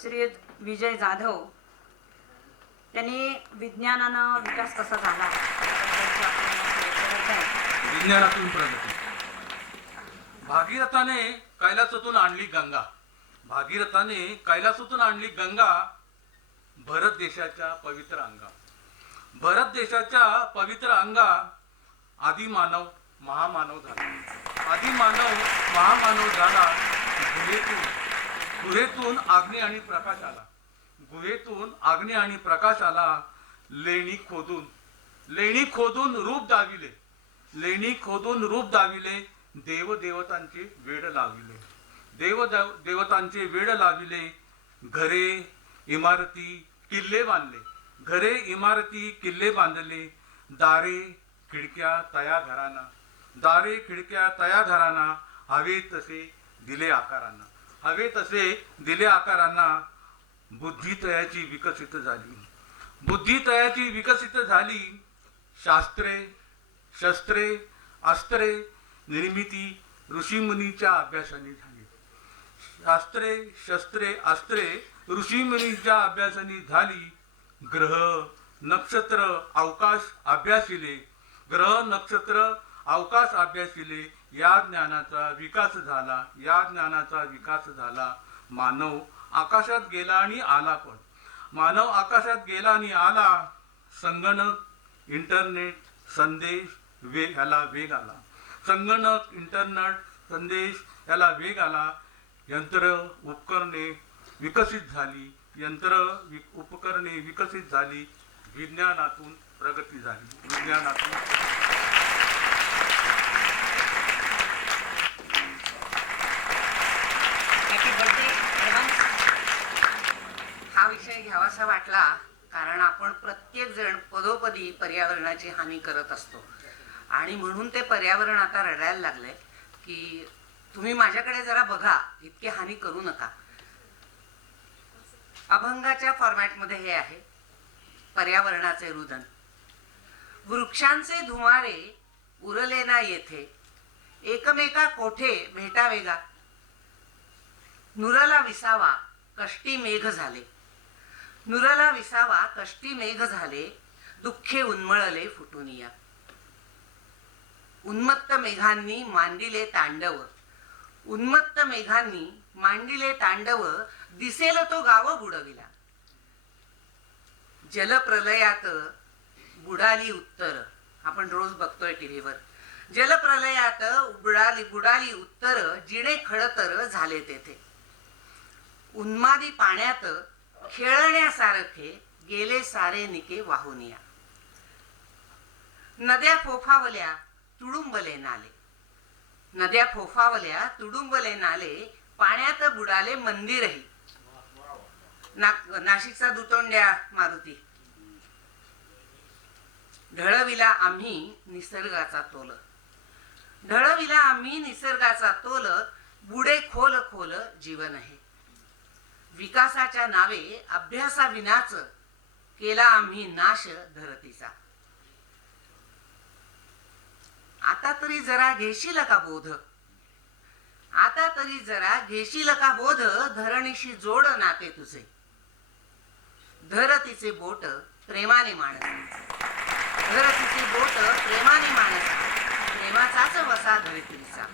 श्री विजय जाधव त्यांनी विज्ञानानं विकास कसा झाला? विज्ञानातून प्रगती. भागीरथाने कैलासातून आणली गंगा. भागीरथाने कैलासातून आणली गंगा भरत देशाच्या पवित्र अंगा. भरत देशाच्या पवित्र अंगा आदिमानव महामानव झाला. आदिमानव महामानव झाला. गुहेतून गुहेतून अग्नी आणि प्रकाश आला. गुहेतून अग्नी आणि प्रकाश आला लेणी खोदून. लेणी खोदून रूप दाविले. लेणी खोदून रूप दाविले देवदेवतांचे वेड लाविले. देव देवतांचे वेड लाविले घरे इमारती किल्ले बांधले. घरे इमारती किल्ले बांधले दारे खिडक्या तया घरांना दारे खिडक्या तया घरांना हवे तसे दिले आकारांना. हवे तसे दिले आकारांना बुद्धितयाची विकसित झाली. बुद्धितयाची विकसित झाली शास्त्रे शस्त्रे अस्त्रे निर्मिती ऋषीमुनीच्या अभ्यासाने झाली. शास्त्रे शस्त्रे अस्त्रे ऋषीमुनीच्या अभ्यासाने झाली. ग्रह नक्षत्र अवकाश अभ्यासिले ग्रह नक्षत्र अवकाश अभ्यासिले या ज्ञानाचा विकास झाला या ज्ञानाचा विकास झाला. मानव आकाशात गेला आणि आला पण. मानव आकाशात गेला आणि आला संगणक इंटरनेट संदेश वेग ह्याला वेग आला. संगणक इंटरनेट संदेश याला वेग आला. यंत्र उपकरणे विकसित झाली. यंत्र उपकरणे विकसित झाली. विज्ञानातून प्रगती झाली. विज्ञानातून विषय घ्यावासा वाटला कारण आपण प्रत्येक जण पदोपदी पर्यावरणाची हानी करत असतो. आणि म्हणून ते पर्यावरण आता रडायला लागलंय की तुम्ही माझ्याकडे जरा बघा इतकी हानी करू नका. अभंगाच्या फॉर्मॅटमध्ये हे आहे पर्यावरणाचे रुदन. वृक्षांचे धुमारे उरले ना येथे एकमेका कोठे भेटावेगा? नुराला विसावा कष्टी मेघ झाले. नुराला विसावा कष्टी मेघ झाले दुःखे उन्मळले फुटून या. उन्मत्त मेघांनी मांडिले तांडव. उन्मत्त मेघांनी मांडिले तांडव दिसेल तो गाव बुडविला. जलप्रलयात बुडाली उत्तर. आपण रोज बघतोय टीव्हीवर. जलप्रलयात बुडाली बुडाली उत्तर जिणे खडतर झाले तेथे. उन्मादी पाण्यात खेळण्यासारखे गेले सारे निके वाहून या नद्या फोफावल्या तुडुंबले नाले. नद्या फोफावल्या तुडुंबले नाले पाण्यात बुडाले मंदिरही. ना नाशिकचा दुतोंड्या मारुती. ढळविला आम्ही निसर्गाचा तोल. ढळविला आम्ही निसर्गाचा तोल बुडे खोल खोल जीवन आहे विकासाच्या नावे अभ्यासाविनाच केला आम्ही नाश धरतीचा. आता तरी जरा घेशील का बोध? आता तरी जरा घेशील का बोध? धरणीशी जोड नाते तुझे. धरतीचे बोट प्रेमाने माणस. धरतीचे बोट प्रेमाने माणस. प्रेमाचाच वसा धरतीचा.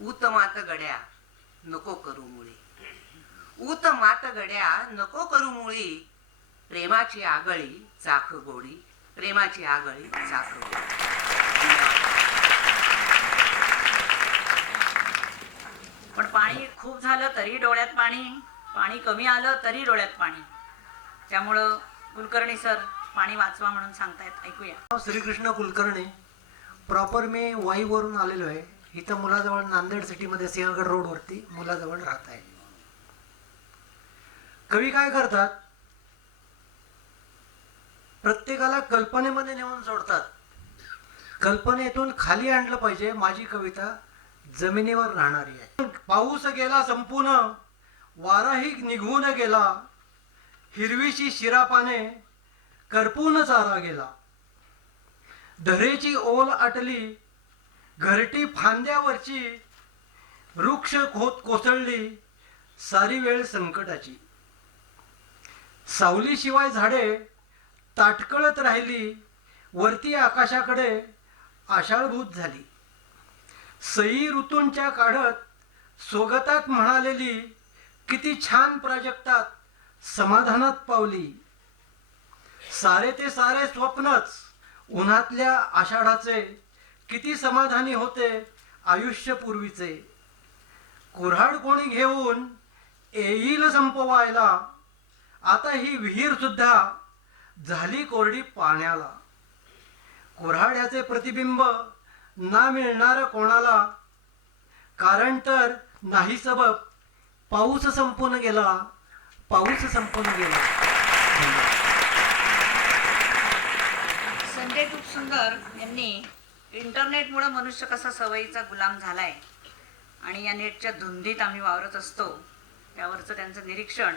उतमात गड्या नको करू मुळे. ऊत मात गड्या नको करू मुळी. प्रेमाची आगळी चाख गोडी. प्रेमाची आगळी चाख गोडी. पण पाणी खूप झालं तरी डोळ्यात पाणी. पाणी कमी आलं तरी डोळ्यात पाणी. त्यामुळं कुलकर्णी सर पाणी वाचवा म्हणून सांगतायत. ऐकूया. श्रीकृष्ण कुलकर्णी. प्रॉपर मी वाईवरून आलेलो आहे. इथं मुलाजवळ नांदेड सिटीमध्ये सिंहगड रोडवरती मुलाजवळ राहत आहे. कवी काय करतात? प्रत्येकाला कल्पनेमध्ये नेऊन सोडतात. कल्पनेतून खाली आणलं पाहिजे माझी कविता जमिनीवर राहणारी आहे. पाऊस गेला संपूर्ण वाराही निघून गेला. हिरवीची शिरापाने करपून चारा गेला. धरेची ओल आटली घरटी फांद्यावरची वृक्ष खोत कोसळली सारी वेळ संकटाची. सावलीशिवाय झाडे ताटकळत राहिली वरती आकाशाकडे आषाढभूत झाली. सई ऋतूंच्या काढत सोगतात म्हणालेली किती छान प्राजक्तात समाधानात पावली. सारे ते सारे स्वप्नच उन्हातल्या आषाढाचे किती समाधानी होते आयुष्य पूर्वीचे. कुऱ्हाड कोणी घेऊन येईल संपवायला आता ही विहीर सुद्धा झाली कोरडी पाण्याला कुऱ्हाड्याचे प्रतिबिंब ना मिळणार कोणाला कारण तर नाही सबब पाऊस संपून गेला पाऊस संपून गेला धन्यवाद. संजय सुंदर यांनी इंटरनेटमुळे मनुष्य कसा सवयीचा गुलाम झालाय आणि या नेटच्या धुंदीत आम्ही वावरत असतो त्यावरचं त्यांचं निरीक्षण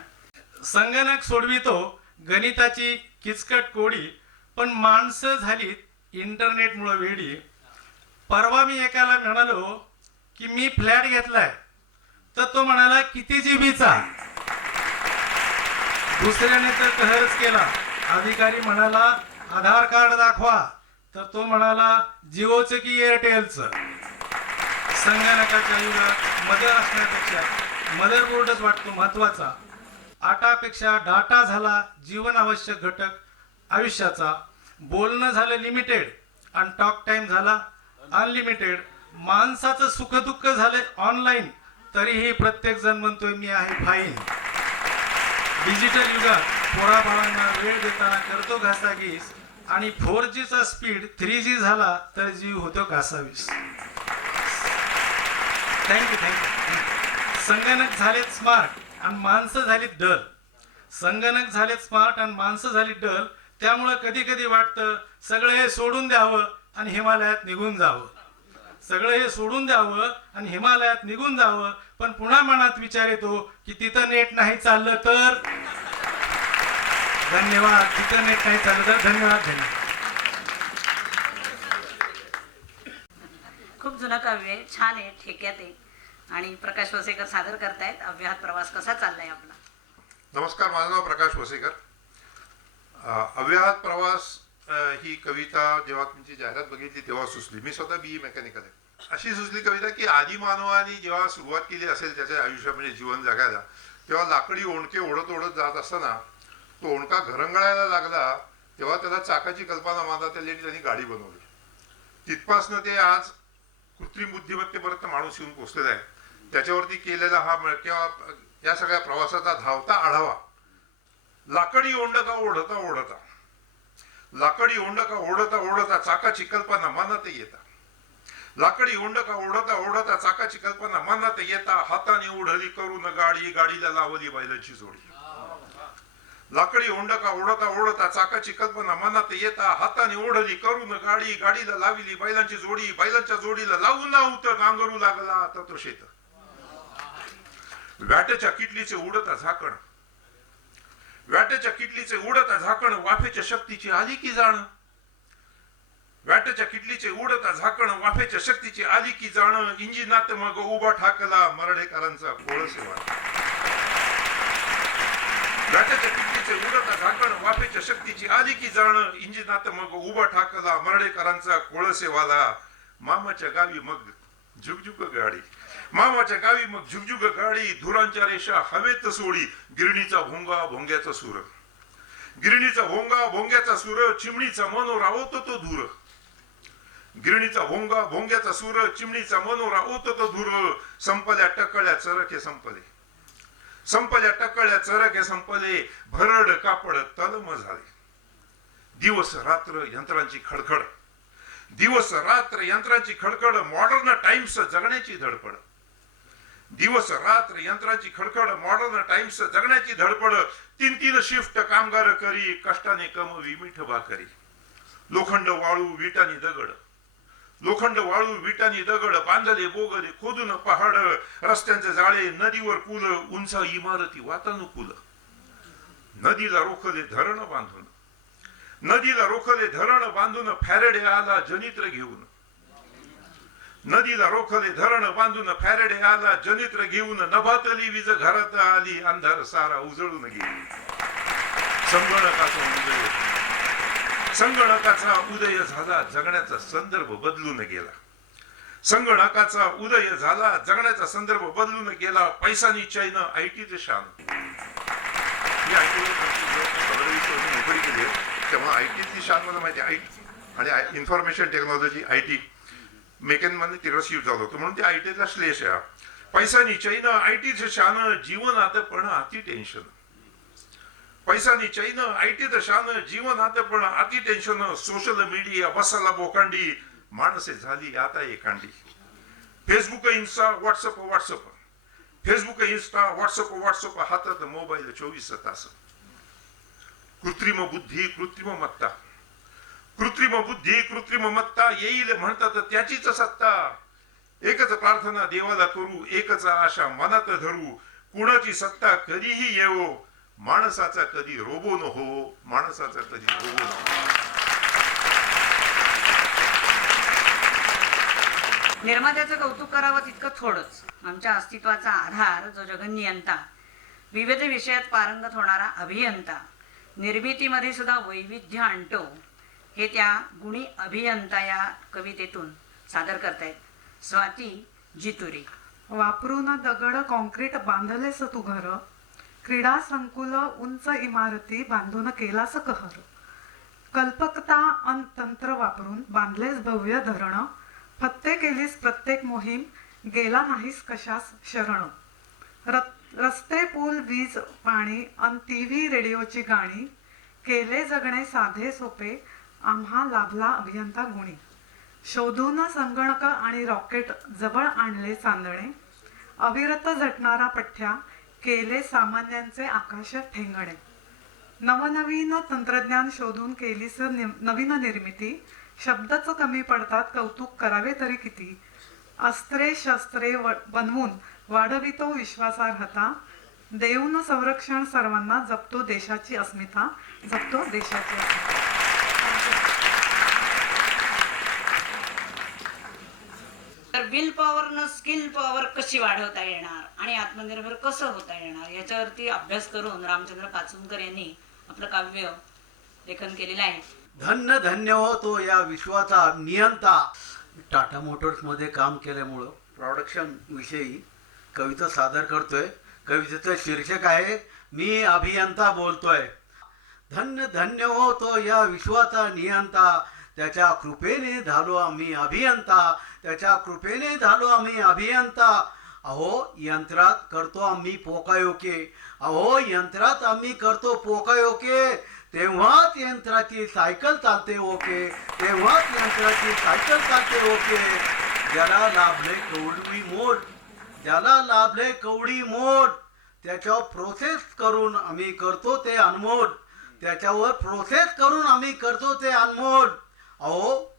संगणक सोडवितो गणिताची किचकट कोडी पण माणसं झालीत इंटरनेटमुळं वेडी. परवा मी एकाला म्हणालो की मी फ्लॅट घेतलाय तर तो म्हणाला किती जीबीचा? दुसऱ्याने तर कहरच केला. अधिकारी म्हणाला आधार कार्ड दाखवा. तर तो म्हणाला जिओचं की एअरटेलचं? संगणकाच्या युगात मदर असण्यापेक्षा मदरबोर्डच वाटतो महत्त्वाचा. आटापेक्षा डाटा झाला जीवन आवश्यक घटक. आयुष्याचा बोलणं झालं लिमिटेड आणि टॉक टाइम झाला अनलिमिटेड माणसाचं सुखदुःख झालं ऑनलाईन तरीही प्रत्येक जण म्हणतोय मी आहे फाईन डिजिटल युगात पोराबाळांना वेळ देताना करतो घासाघीस आणि फोर जीचा स्पीड थ्री जी झाला तर जीव होतो घासावीस. थँक्यू थँक्यू संगणक झालेत स्मार्ट आणि माणसं झालीत डल संगणक झाले स्मार्ट आणि माणसं झाली डल त्यामुळं कधी कधी वाटतं सगळं हे सोडून द्यावं आणि हिमालयात निघून जावं. सगळं हे सोडून द्यावं आणि हिमालयात निघून जावं. पण पुन्हा मनात विचार येतो की तिथं नेट नाही चाललं तर? धन्यवाद. तिथं नेट नाही चाललं तर? धन्यवाद धन्यवाद. खूप जुनं काव्य आहे. छान आहे. ठेक्यात आहे. आणि प्रकाश वसेकर सादर करतायत. अव्याहत प्रवास कसा चाललाय आपला? नमस्कार माझं नाव प्रकाश वसेकर अव्याहत प्रवास ही कविता जेव्हा तुमची जाहिरात बघितली तेव्हा सुचली. मी स्वतः बी मेकॅनिकल आहे. अशी सुचली कविता की आदिमानवाने जेव्हा सुरुवात केली असेल त्याच्या म्हणजे जीवन जगायला तेव्हा लाकडी ओणके ओढत ओढत जात असताना तो ओणका घरंगळायला लागला तेव्हा त्याला चाकाची कल्पना मानता आली आणि त्यांनी गाडी बनवली. तिथपासनं ते आज कृत्रिम बुद्धिमत्तेपर्यंत माणूस येऊन पोहोचलेला आहे. त्याच्यावरती केलेला हा किंवा या सगळ्या प्रवासाचा धावता आढावा. लाकडी ओंडका ओढता ओढता. लाकडी ओंडका ओढता ओढता चाकाची कल्पना मनात येता. लाकडी ओंडका ओढता ओढता चाकाची कल्पना मनात येता. हाताने ओढली करून गाडी गाडीला लावली बैलांची जोडी. लाकडी ओंडका ओढता ओढता चाकाची कल्पना मनात येता. हाताने ओढली करून गाडी गाडीला लावली बैलांची जोडी. बैलांच्या जोडीला लावून उतर नांगरू लागला आता तो शेत. व्याट्याच्या किटलीचे उडता झाकण व्याट्याच्या किटलीचे उडता झाकण वाफेच्या शक्तीची आली की जाण? व्याट्याच्या किटलीचे उडता झाकण वाफेच्या शक्तीची आली की जाण? इंजिनात मग उभा ठाकला मरडेकरांचा कोळसेवा व्याट्याच्या किटलीचे उडता झाकण वाफेच्या शक्तीची आली की जाण? इंजिनात मग उभा ठाकला मरडेकरांचा कोळसेवाला मामाच्या गावी मग झुकझुक गाडी. मामाच्या गावी मग झुगझुग गाडी धुरांच्या रेषा हवेत सोडी गिरणीचा भोंगा भोंग्याचा सूर. गिरणीचा भोंगा भोंग्याचा सूर चिमणीचा मनो ओत तो धूर. गिरणीचा भोंगा भोंग्याचा सूर चिमणीचा मनो ओत तो धूर. संपल्या टकळ्या चरके संपले. संपल्या टकळ्या चरके संपले भरड कापड तलम झाले. दिवस रात्र यंत्रांची खडखड. दिवस रात्र यंत्रांची खडखड मॉडर्न टाइम्स जगण्याची धडपड. दिवस रात्र यंत्राची खडखड मॉडर्न टाइम्स जगण्याची धडपड तीन तीन शिफ्ट कामगार करी कष्टाने कमवी मीठ भाकरी लोखंड वाळू विटानी दगड. लोखंड वाळू विटानी दगड बांधले बोगले खोदून पहाड रस्त्यांचे जाळे नदीवर पुल उंच इमारती वातानुकूल. नदीला रोखले धरण बांधून. नदीला रोखले धरण बांधून फॅरेडे आला जनित्र घेऊन. नदीला रोखले धरण बांधून फॅरेडे आला जनित्र घेऊन नभातली वीज घरात आली अंधार सारा उजळून गेली. संगणकाचा उदय. संगणकाचा उदय झाला जगण्याचा संदर्भ बदलून गेला. संगणकाचा उदय झाला जगण्याचा संदर्भ बदलून गेला पैसानी चैन आय टीचे शान. मी आय टी नोकरी केली तेव्हा आय टीची शान मला माहिती आय आणि इन्फॉर्मेशन टेक्नॉलॉजी आय टी मेकॅनमध्ये तिकडे शिफ्ट झालो होतो. म्हणून ते आय टीचा श्लेष आहे पैसानी चैन आय टीचे शान जीवन जीवनात पण अति टेन्शन पैसानी चैन आय टीचं शान जीवन जीवनात पण अति टेन्शन सोशल मीडिया बसाला बोकांडी. माणसे झाली आता एकांडी. Facebook Insta WhatsApp WhatsApp Facebook Insta WhatsApp WhatsApp हातात मोबाईल चोवीस तास. कृत्रिम बुद्धी कृत्रिम मत्ता. कृत्रिम बुद्धी कृत्रिम मत्ता येईल म्हणतात त्याचीच सत्ता. एकच प्रार्थना देवाला करू एकच आशा मनात धरू. कुणाची सत्ता कधीही येवो माणसाचा कधी रोबो न हो माणसाचा कधी रोबो न हो निर्मात्याचं कौतुक करावं तितकं थोडंच. आमच्या अस्तित्वाचा आधार जो जगनियंता विविध विषयात पारंगत होणारा अभियंता. निर्मितीमध्ये सुद्धा वैविध्य आणतो. हे त्या गुणी अभियंता या कवितेतून सादर करतायत. स्वाती जितुरी. वापरून दगड कॉन्क्रीट बांधलेस तू घर क्रीडा संकुल उंच इमारती बांधून केलास कहर. कल्पकता अन तंत्र वापरून बांधलेस भव्य धरण फत्ते केलीस प्रत्येक मोहीम गेला नाहीस कशास शरण. रस्ते पूल वीज पाणी अन टी व्ही रेडिओची गाणी केले जगणे साधे सोपे आम्हा लाभला अभियंता गुणी. शोधून संगणक आणि रॉकेट जवळ आणले चांदणे. अविरत झटणारा पठ्ठ्या केले सामान्यांचे आकाश ठेंगणे. नवनवीन तंत्रज्ञान शोधून केलीस नवीन निर्मिती. शब्दच कमी पडतात कौतुक करावे तरी किती? अस्त्रे शस्त्रे व- बनवून वाढवितो विश्वासार्हता. देऊन संरक्षण सर्वांना जपतो देशाची अस्मिता जपतो देशाची अस्मिता. विल पॉवरनं स्किल पॉवर कशी वाढवता येणार? आणि आत्मनिर्भर कसं होता येणार? याच्यावरती अभ्यास करून रामचंद्र पाचुमकर यांनी आपलं काव्य लेखन केलेलं आहे. धन्य धन्य होतो या विश्वाचा नियंता. टाटा मोटर्समध्ये काम केल्यामुळं प्रोडक्शन विषयी कविता सादर करतोय. कवितेचं शीर्षक आहे मी अभियंता बोलतोय. धन्य धन्य होतो या विश्वाचा नियंता. त्याच्या कृपेने झालो आम्ही अभियंता त्याच्या कृपेने झालो आम्ही अभियंता. अहो यंत्रात करतो आम्ही पोकायोके. अहो यंत्रात आम्ही करतो पोकायोके. तेव्हाच यंत्राची सायकल चालते ओके. तेव्हाच यंत्राची सायकल चालते ओके. ज्याला लाभले कवडी मोड. ज्याला लाभले कवडी मोड. त्याच्यावर प्रोसेस करून आम्ही करतो ते अनमोड त्याच्यावर प्रोसेस करून आम्ही करतो ते अनमोड अहो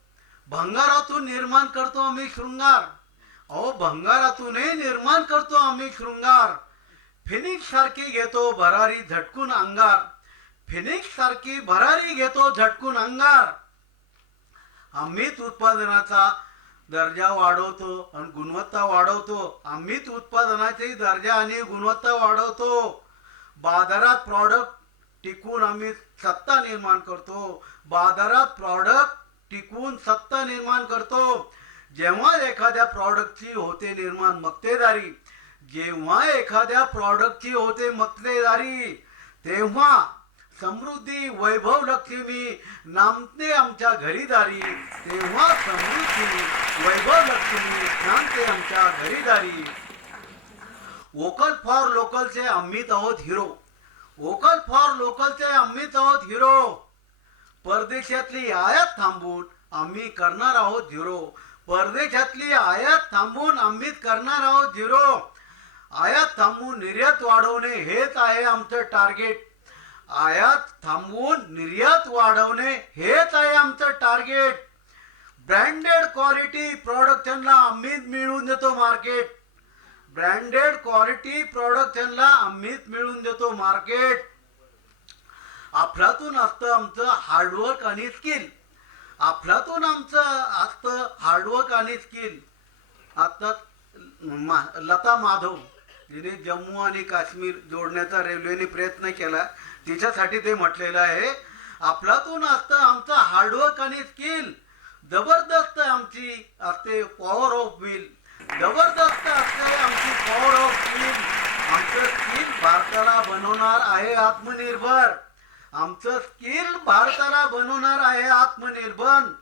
भंगारातून निर्माण करतो आम्ही शृंगार. अहो भंगारातूनही निर्माण करतो आम्ही शृंगार. फिनिक्स सारखी घेतो भरारी झटकून अंगार. फिनिक्स सारखी भरारी घेतो झटकून अंगार. आम्हीच उत्पादनाचा दर्जा वाढवतो आणि गुणवत्ता वाढवतो. आम्हीच उत्पादनाची दर्जा आणि गुणवत्ता वाढवतो. बाजारात प्रॉडक्ट टिकून आम्ही सत्ता निर्माण करतो. बाजारात प्रॉडक्ट टिकवून सत्ता निर्माण करतो. जेव्हा एखाद्या प्रॉडक्टची होते निर्माण मक्तेदारी जेव्हा एखाद्या प्रॉडक्टची होते मक्तेदारी तेव्हा समृद्धी वैभव लक्ष्मी नामते आमच्या घरी दारी तेव्हा समृद्धी वैभव लक्ष्मी नामते आमच्या घरी दारी वोकल फॉर लोकलचे आम्हीच आहोत हिरो. वोकल फॉर लोकलचे आम्हीच आहोत हिरो. परदेशातली आयात थांबून आम्ही करणार आहोत झिरो. परदेशातली आयात थांबून आम्हीच करणार आहोत झिरो. आयात थांबून निर्यात वाढवणे हेच आहे आमचं टार्गेट. आयात थांबवून निर्यात वाढवणे हेच आहे आमचं टार्गेट. ब्रँडेड क्वालिटी प्रोडक्शनला आम्हीच मिळवून देतो मार्केट. ब्रँडेड क्वालिटी प्रोडक्शनला आम्हीच मिळवून देतो मार्केट. अफलातून असतं आमचं हार्डवर्क आणि स्किल अफलातून आमचं असतं हार्डवर्क आणि स्किल आता मा लता माधव तिने जम्मू आणि काश्मीर जोडण्याचा रेल्वेने प्रयत्न केला. तिच्यासाठी ते म्हटलेलं आहे आपलातून असतं आमचं हार्डवर्क आणि स्किल जबरदस्त आमची असते पॉवर ऑफ विल जबरदस्त असते आमची पॉवर ऑफ विल आमचं स्किल भारताला बनवणार आहे आत्मनिर्भर. आमचं स्किल भारताला बनवणार आहे आत्मनिर्भर.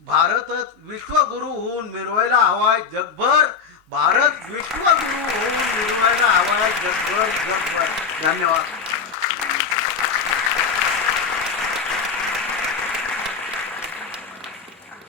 भारतच विश्वगुरु होऊन मिरवायला हवाय जगभर. भारत विश्वगुरु होऊन मिरवायला हवाय जगभर जगभर. धन्यवाद.